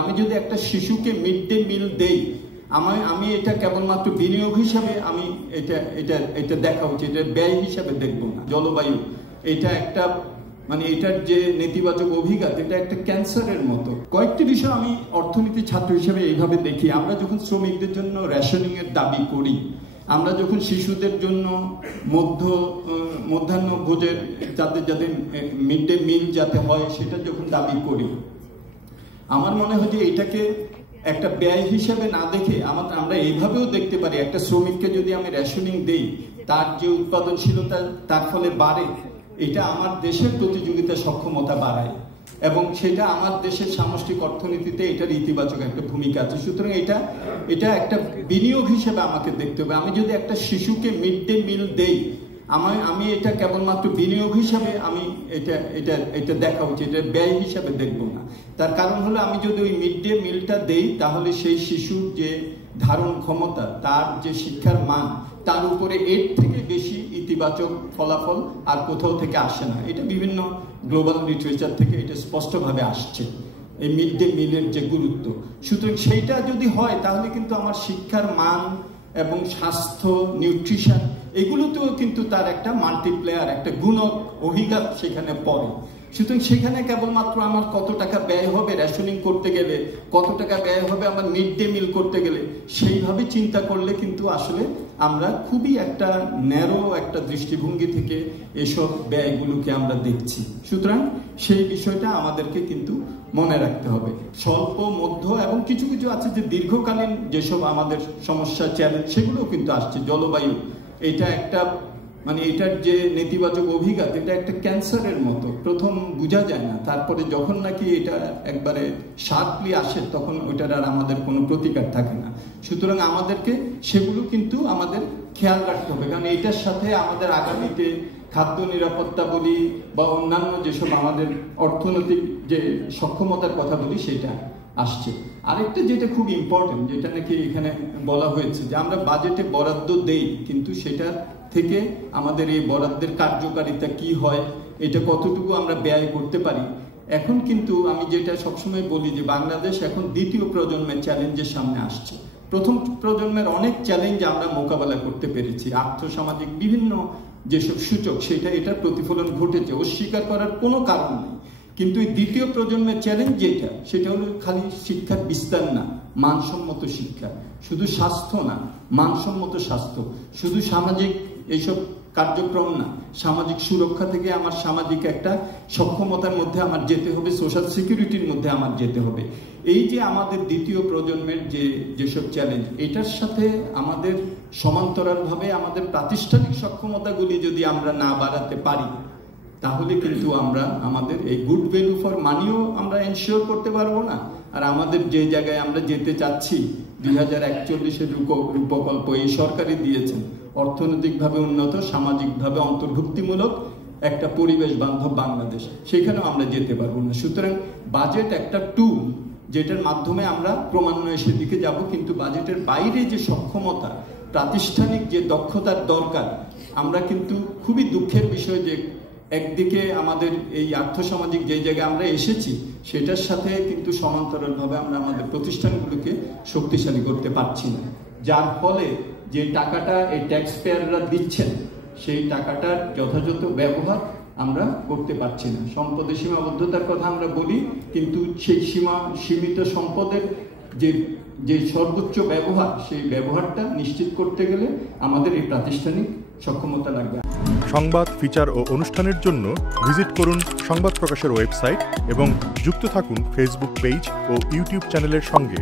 আমি যদি একটা শিশুকে মিড ডে মিল দেই, আমি এটা কেবলমাত্র বিনিয়োগ হিসাবে আমি এটা দেখা উচিত, এটা ব্যয় হিসাবে দেখবো না। জলবায়ু এটা একটা এটার যে নেতিবাচক অভিঘাত, এটা একটা ক্যান্সারের মতো। কয়েকটি বিষয় আমি অর্থনীতি ছাত্র হিসেবে এইভাবে দেখি। আমরা যখন শ্রমিকদের জন্য রেশনিং এর দাবি করি, আমরা যখন শিশুদের জন্য মধ্যাহ্ন ভোজের যাতে মিড ডে মিল যাতে হয় সেটা যখন দাবি করি, আমার মনে হয় যে এটাকে একটা ব্যয় হিসেবে না দেখে আমরা এইভাবেও দেখতে পারি, একটা শ্রমিককে যদি আমি রেশনিং দেই, তার যে উৎপাদনশীলতা তার ফলে বাড়ে, এটা আমার দেশের প্রতিযোগিতা সক্ষমতা বাড়ায় এবং সেটা আমার দেশের সামষ্টিক অর্থনীতিতে এটার ইতিবাচক একটা ভূমিকা আছে। সুতরাং এটা একটা বিনিয়োগ হিসেবে আমাকে দেখতে হবে। আমি যদি একটা শিশুকে মিড ডে মিল দেই, আমি এটা কেবলমাত্র বিনিয়োগ হিসাবে আমি এটা দেখা উচিত, এটা ব্যয় হিসাবে দেখবো না। তার কারণ হলো, আমি যদি ওই মিড ডে মিলটা দেই, তাহলে সেই শিশুর যে ধারণ ক্ষমতা, তার যে শিক্ষার মান, তার উপরে এর থেকে বেশি ইতিবাচক ফলাফল আর কোথাও থেকে আসে না। এটা বিভিন্ন গ্লোবাল লিটারেচার থেকে এটা স্পষ্টভাবে আসছে, এই মিড ডে মিলের যে গুরুত্ব। সুতরাং সেইটা যদি হয়, তাহলে কিন্তু আমার শিক্ষার মান এবং স্বাস্থ্য, নিউট্রিশন, এগুলোতেও কিন্তু তার একটা মাল্টিপ্লেয়ার, একটা গুণক অভিঘাত সেখানে পড়ে। সুতরাং সেখানে কেবলমাত্র আমার কত টাকা ব্যয় হবে রেশনিং করতে গেলে, কত টাকা ব্যয় হবে আমার মিড ডে মিল করতে গেলে, সেইভাবে চিন্তা করলে কিন্তু আসলে আমরা খুবই একটা ন্যারো একটা দৃষ্টিভঙ্গি থেকে এসব ব্যয়গুলোকে আমরা দেখছি। সুতরাং সেই বিষয়টা আমাদেরকে কিন্তু মনে রাখতে হবে। স্বল্প, মধ্য এবং কিছু কিছু আছে যে দীর্ঘকালীন যেসব আমাদের সমস্যা, চ্যালেঞ্জ, সেগুলোও কিন্তু আসছে। জলবায়ু এটা একটা এটার যে নেতিবাচক অভিঘাত, এটা একটা ক্যান্সারের মতো। প্রথম বোঝা যায় না, তারপরে যখন নাকি এটা একবারে শার্পলি আসে, তখন ওইটার আর আমাদের কোনো প্রতিকার থাকে না। সুতরাং আমাদেরকে সেগুলো কিন্তু আমাদের খেয়াল রাখতে হবে, কারণ এটার সাথে আমাদের আগামীতে খাদ্য নিরাপত্তা বলি বা অন্যান্য যেসব আমাদের অর্থনৈতিক যে সক্ষমতার কথা বলি, সেটা আসছে। আরেকটা যেটা খুব ইম্পর্টেন্ট, যেটা নাকি এখানে বলা হয়েছে, যে আমরা বাজেটে বরাদ্দ দেই, কিন্তু সেটা থেকে আমাদের এই বরাদ্দের কার্যকারিতা কি হয়, এটা কতটুকু আমরা ব্যয় করতে পারি। এখন কিন্তু আমি যেটা সবসময় বলি, যে বাংলাদেশ এখন দ্বিতীয় প্রজন্মের চ্যালেঞ্জের সামনে আসছে। প্রথম প্রজন্মের অনেক চ্যালেঞ্জ আমরা মোকাবেলা করতে পেরেছি, আর্থসামাজিক বিভিন্ন যেসব সূচক, এটার প্রতিফলন ঘটেছে, অস্বীকার করার কোনো কারণ নেই। কিন্তু এই দ্বিতীয় প্রজন্মের চ্যালেঞ্জ সেটা হলো খালি শিক্ষার বিস্তার না, মানসম্মত শিক্ষা, শুধু স্বাস্থ্য না, মানসম্মত স্বাস্থ্য, শুধু সামাজিক এইসব কার্যক্রম না, সামাজিক সুরক্ষা থেকে আমার সামাজিক একটা সক্ষমতার মধ্যে আমার যেতে হবে, সোশ্যাল সিকিউরিটির মধ্যে আমার যেতে হবে। এই যে আমাদের দ্বিতীয় প্রজন্মের যেসব চ্যালেঞ্জ, এটার সাথে আমাদের সমান্তরালভাবে আমাদের প্রাতিষ্ঠানিক সক্ষমতাগুলি যদি আমরা না বাড়াতে পারি, তাহলে কিন্তু আমরা আমাদের এই গুড ভ্যালু ফর মানিও আমরা এনশিওর করতে পারবো না। আর আমাদের যে জায়গায় আমরা যেতে চাচ্ছি, 2041-এর রূপকল্প এই সরকারই দিয়েছেন, অর্থনৈতিকভাবে উন্নত, সামাজিকভাবে অন্তর্ভুক্তিমূলক একটা পরিবেশ বান্ধব বাংলাদেশ, সেখানেও আমরা যেতে পারবো না। সুতরাং বাজেট একটা টুল, যেটার মাধ্যমে আমরা ক্রমান্বয়ে সেদিকে যাব, কিন্তু বাজেটের বাইরে যে সক্ষমতা, প্রাতিষ্ঠানিক যে দক্ষতার দরকার, আমরা কিন্তু খুবই দুঃখের বিষয় যে একদিকে আমাদের এই আর্থসামাজিক যে জায়গায় আমরা এসেছি, সেটার সাথে কিন্তু সমান্তরালভাবে আমরা আমাদের প্রতিষ্ঠানগুলোকে শক্তিশালী করতে পারছি না, যার ফলে যে টাকাটা এই ট্যাক্স পেয়াররা দিচ্ছেন, সেই টাকাটার যথাযথ ব্যবহার আমরা করতে পারছি না। সম্পদের সীমাবদ্ধতার কথা আমরা বলি, কিন্তু সেই সীমিত সম্পদের যে সর্বোচ্চ ব্যবহার, সেই ব্যবহারটা নিশ্চিত করতে গেলে আমাদের এই প্রাতিষ্ঠানিক সক্ষমতা লাগবে। সংবাদ, ফিচার ও অনুষ্ঠানের জন্য ভিজিট করুন সংবাদ প্রকাশের ওয়েবসাইট এবং যুক্ত থাকুন ফেসবুক পেজ ও ইউটিউব চ্যানেলের সঙ্গে।